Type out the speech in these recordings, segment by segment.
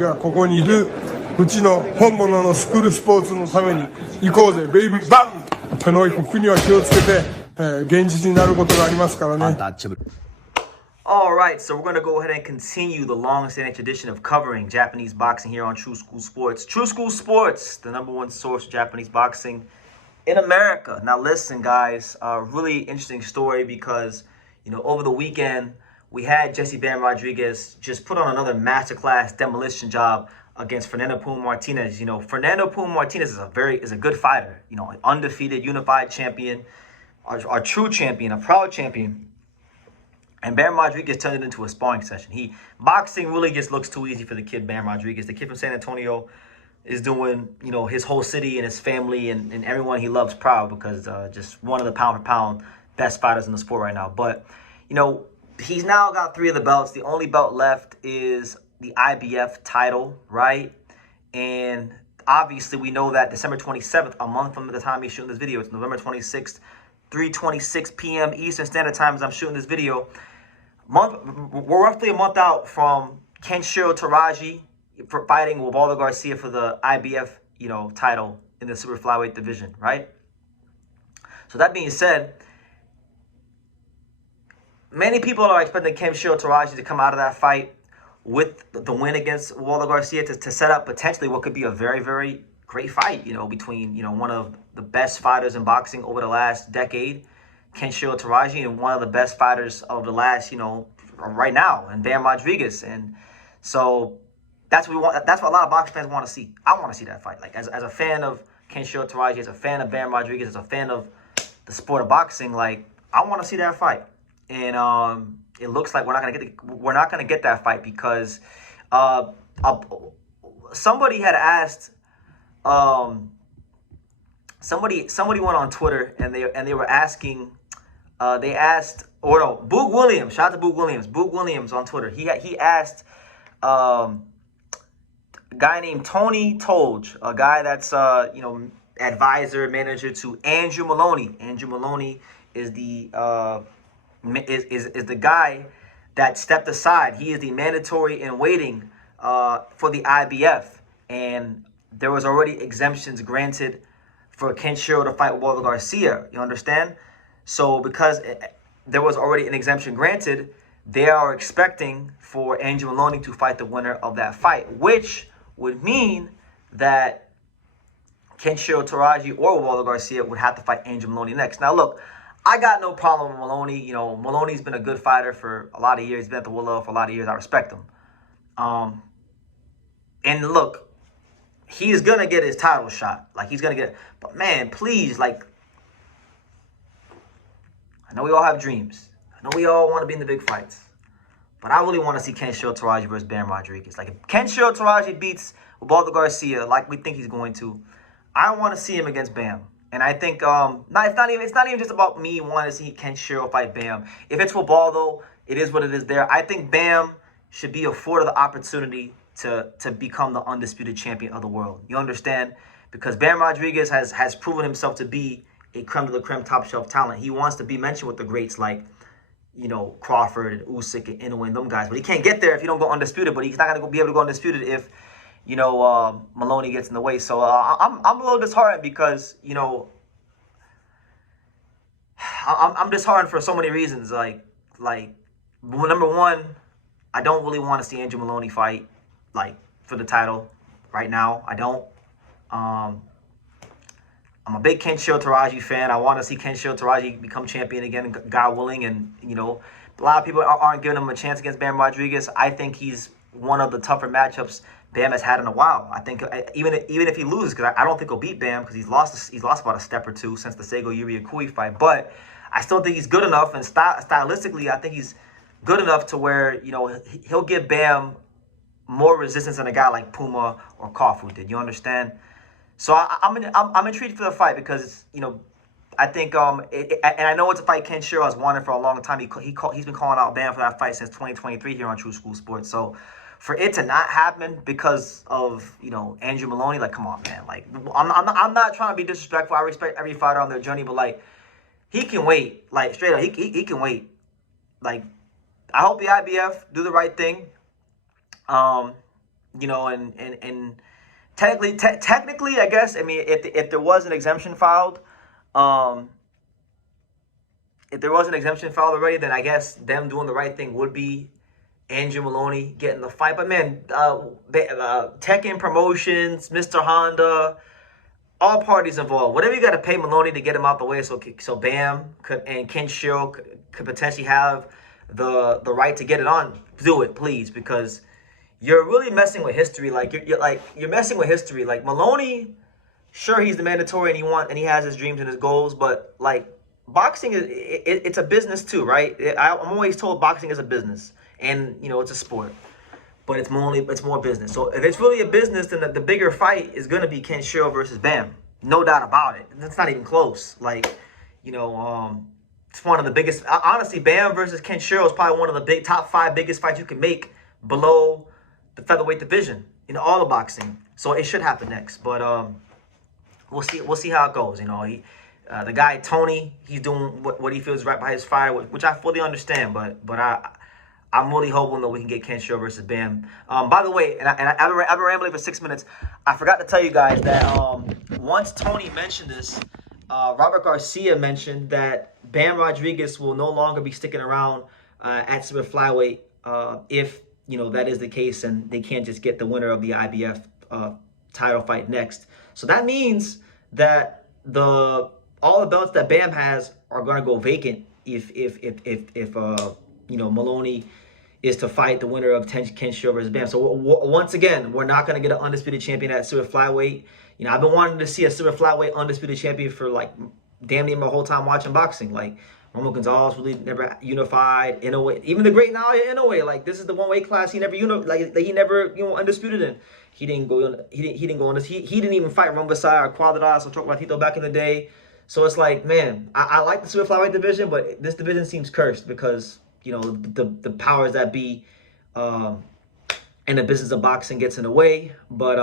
がここにいるうちの本物のスクールスポーツのために行こうぜベイビーバン手の服には気をつけて、現実になることがありますからね。Alright, so we're going to go ahead and continue the long-standing tradition of covering Japanese boxing here on True School Sports. True School Sports, the #1 source of Japanese boxing in America. Now listen, guys, really interesting story because, over the weekend, we had Jesse Bam Rodriguez just put on another masterclass demolition job against Fernando Puma Martinez. Fernando Puma Martinez is a good fighter, an undefeated, unified champion, our true champion, a proud champion. And Bam Rodriguez turned it into a sparring session. Boxing really just looks too easy for the kid Bam Rodriguez. The kid from San Antonio is doing, his whole city and his family and everyone he loves proud because just one of the pound for pound best fighters in the sport right now. But, he's now got 3 of the belts. The only belt left is the IBF title, right? And obviously we know that December 27th, a month from the time he's shooting this video, it's November 26th, 3:26 p.m. Eastern Standard Time as I'm shooting this video. We're roughly a month out from Kenshiro Teraji for fighting Ubaldo Garcia for the IBF, title in the super flyweight division, right? So that being said, many people are expecting Kenshiro Teraji to come out of that fight with the win against Ubaldo Garcia to set up potentially what could be a very, very great fight, between, one of the best fighters in boxing over the last decade, Kenshiro Teraji, and one of the best fighters of the last, right now, and Bam Rodriguez. And so that's what we want. That's what a lot of boxing fans want to see. I want to see that fight. Like as a fan of Kenshiro Teraji, as a fan of Bam Rodriguez, as a fan of the sport of boxing, like I want to see that fight. And it looks like we're not gonna get that fight because somebody had asked. Somebody went on Twitter and they were asking. Boog Williams. Shout out to Boog Williams. Boog Williams on Twitter. He asked a guy named Tony Tolge, a guy that's advisor, manager to Andrew Moloney. Andrew Moloney is the is the guy that stepped aside. He is the mandatory in waiting for the IBF, and there was already exemptions granted for Kenshiro to fight Ubaldo Garcia. You understand? So because there was already an exemption granted, they are expecting for Andrew Moloney to fight the winner of that fight, which would mean that Kenshiro Teraji or Ubaldo Garcia would have to fight Andrew Moloney next. Now, look, I got no problem with Moloney. Moloney's been a good fighter for a lot of years. He's been at the Willow for a lot of years. I respect him. And look, he's going to get his title shot. Like, he's going to get it. But, man, please, like, I know we all have dreams. I know we all want to be in the big fights. But I really want to see Kenshiro Teraji versus Bam Rodriguez. Like, if Kenshiro Teraji beats Ubaldo Garcia like we think he's going to, I want to see him against Bam. And I think it's not even just about me wanting to see Kenshiro fight Bam. If it's Ubaldo, it is what it is there. I think Bam should be afforded the opportunity to become the undisputed champion of the world. You understand? Because Bam Rodriguez has proven himself to be a creme de la creme top shelf talent. He wants to be mentioned with the greats like, Crawford and Usyk and Inoue and them guys. But he can't get there if you don't go undisputed. But he's not going to be able to go undisputed if, Moloney gets in the way. So I'm a little disheartened because, I'm disheartened for so many reasons. Like number one, I don't really want to see Andrew Moloney fight, for the title right now. I don't. I'm a big Kenshiro Teraji fan. I want to see Kenshiro Teraji become champion again, God willing. And, a lot of people aren't giving him a chance against Bam Rodriguez. I think he's one of the tougher matchups Bam has had in a while. I think even if he loses, because I don't think he'll beat Bam because he's lost about a step or two since the Sego Uriakui fight. But I still think he's good enough, and stylistically, I think he's good enough to where, he'll give Bam more resistance than a guy like Puma or Crawford did. You understand? So I'm intrigued for the fight because I think and I know it's a fight Kenshiro has wanted for a long time. He's been calling out Bam for that fight since 2023 here on True School Sports. So for it to not happen because of Andrew Moloney, like, come on, man. Like, I'm not trying to be disrespectful. I respect every fighter on their journey, but like, he can wait. Like, straight up, he can wait. Like, I hope the IBF do the right thing. you know, and technically, I guess, I mean, if there was an exemption filed, if there was an exemption filed already, then I guess them doing the right thing would be Andrew Moloney getting the fight. But man, Tekken Promotions, Mr. Honda, all parties involved. Whatever you got to pay Moloney to get him out the way, so Bam and Kenshiro could potentially have the right to get it on. Do it, please, because you're really messing with history. Like you're messing with history. Like Moloney, sure, he's the mandatory and he has his dreams and his goals, but like boxing it's a business too, right? I'm always told boxing is a business, and you know it's a sport, but it's more business. So if it's really a business, then the bigger fight is gonna be Kenshiro versus Bam, no doubt about it. That's not even close. Like, you know, it's one of the biggest. Honestly, Bam versus Kenshiro is probably one of the top 5 biggest fights you can make below the featherweight division in all of boxing. So it should happen next, but we'll see how it goes. You know, the guy Tony, he's doing what he feels right by his fire, which I fully understand. But I'm really hoping that we can get Kenshiro versus Bam. By the way, I've been rambling for 6 minutes. I forgot to tell you guys that once Tony mentioned this, Robert Garcia mentioned that Bam Rodriguez will no longer be sticking around at super flyweight if, you know, that is the case and they can't just get the winner of the IBF title fight next. So that means that all the belts that Bam has are going to go vacant if you know, Moloney is to fight the winner of Kenshiro versus Bam. So once again, we're not going to get an undisputed champion at super flyweight. You know, I've been wanting to see a super flyweight undisputed champion for like damn near my whole time watching boxing. Like Romo Gonzalez really never unified. Inoue, even the great Naoya Inoue, like this is the one weight class he never he never undisputed in. He didn't go on this. He didn't even fight Rumbasai or Cuadras or Chocolatito back in the day. So it's like, man, I like the super flyweight division, but this division seems cursed because, you know, the powers that be and the business of boxing gets in the way. But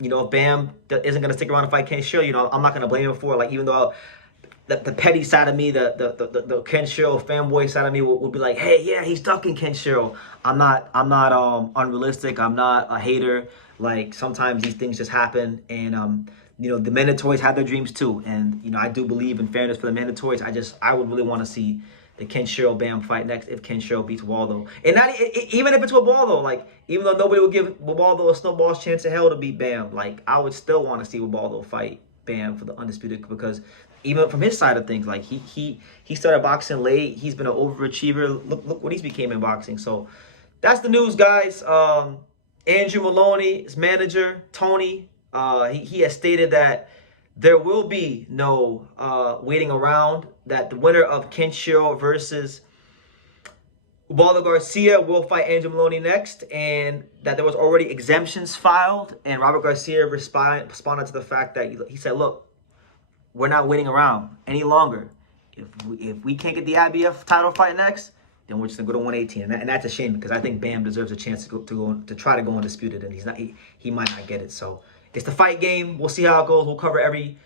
you know, if Bam isn't gonna stick around to fight Kenshiro, you know, I'm not gonna blame him for it. Like, even though the petty side of me, the Kenshiro fanboy side of me would be like, hey, yeah, he's ducking Kenshiro. I'm not unrealistic. I'm not a hater. Like, sometimes these things just happen, and you know, the mandatories have their dreams too. And you know, I do believe in fairness for the mandatories. I would really want to see the Kenshiro Bam fight next if Kenshiro beats Waldo. And not even if it's with Waldo, like, even though nobody would give Waldo a snowball's chance of hell to beat Bam, like, I would still want to see Waldo fight Bam for the undisputed, because even from his side of things, like, he started boxing late. He's been an overachiever. Look what he's became in boxing. So that's the news, guys. Andrew Moloney, his manager, Tony, he has stated that there will be no waiting around, that the winner of Kenshiro versus Ubaldo Garcia will fight Andrew Moloney next, and that there was already exemptions filed. And Robert Garcia responded to the fact that he said, look, we're not waiting around any longer. If we can't get the IBF title fight next, then we're just gonna go to 118, and that's a shame, because I think Bam deserves a chance to try to go undisputed, and he might not get it. So it's the fight game. We'll see how it goes. We'll cover every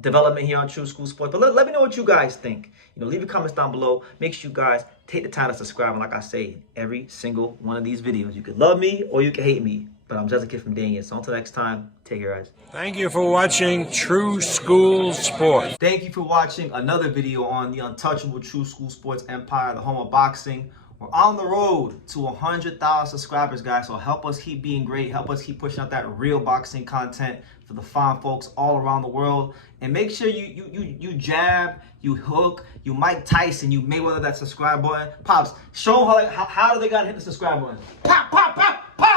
development here on True School Sports. But let me know what you guys think. You know, leave your comments down below. Make sure you guys take the time to subscribe. And like I say, every single one of these videos, you can love me or you can hate me, but I'm just a kid from Daniel. So until next time, take care, guys. Thank you for watching True School Sports. Thank you for watching another video on the untouchable True School Sports empire, the home of boxing. We're on the road to 100,000 subscribers, guys. So help us keep being great. Help us keep pushing out that real boxing content for the fine folks all around the world. And make sure you jab, you hook, you Mike Tyson, you Mayweather that subscribe button. Pops, show them how do they gotta hit the subscribe button. Pop, pop, pop, pop.